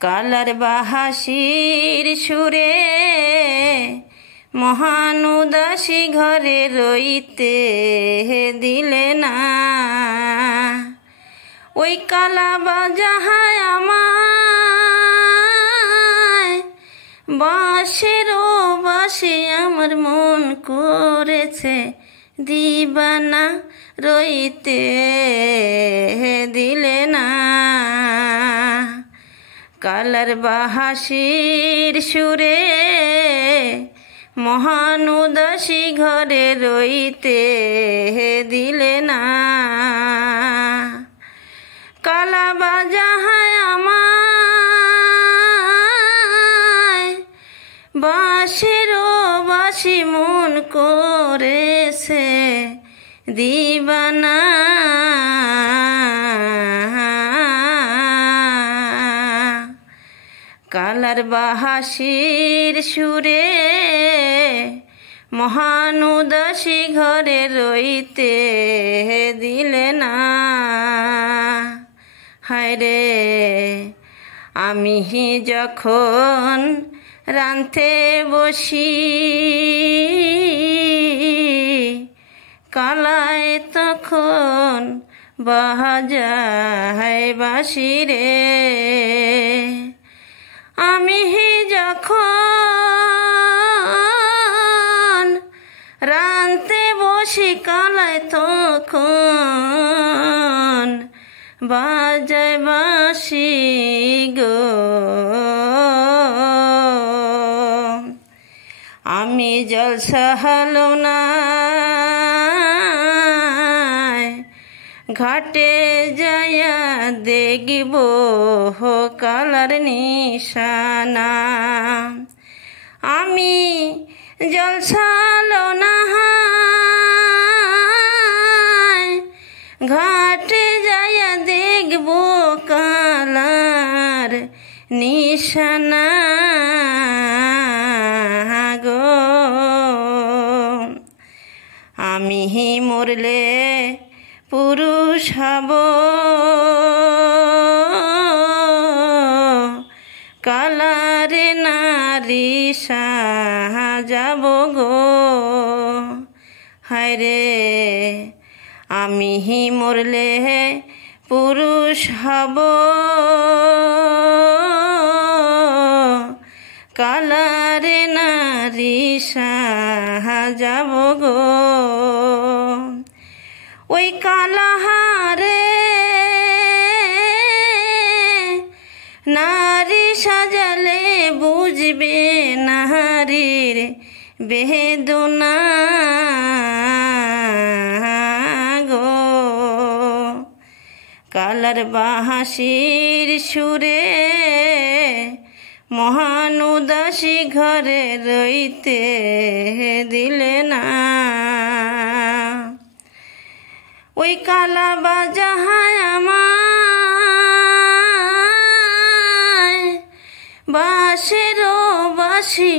Colour বাহাসির সুরে মহান উদাসী ঘরে রইতে দিলে না। ওই কালা বাজাহায় আমায় বাঁশের বাঁশি আমার মন করেছে দিবানা, রইতে দিলে না। কালার বাহাসির সুরে মহান উদাসী ঘরে রইতে দিলে না। কালা বাজাহায় আমায় বাঁশের বাঁশি মন করেছে দিবানা। কালার বাহাসির সুরে মহান উদাসী ঘরে রইতে দিলে না। হায়রে আমি যখন রাঁধতে বসি কালায় তখন বাজায় বাঁশি রে। আমি যখন রাঁধতে বসি কালায় তখন বাজায় বাঁশি গো। আমি জলসা হলো না ঘাটে যায়া দেখব কালার নিশানা। আমি জলসা হলো না ঘাটে যায়া দেখব কালার নিশানা গো। আমি মরলে পুরুষ হব কালারে নারী সাজাব গো। হায়রে আমি মরলে পুরুষ হব কালারে নারী সাজাব গো। ওই কালাহারে নারী সাজালে বুঝবে নারীর বেদনা গো। কালার বাহাসির সুরে মহান উদাসী ঘরে রইতে দিলে না। ওই কালা বাজাহায় আমায় বাঁশের বাঁশি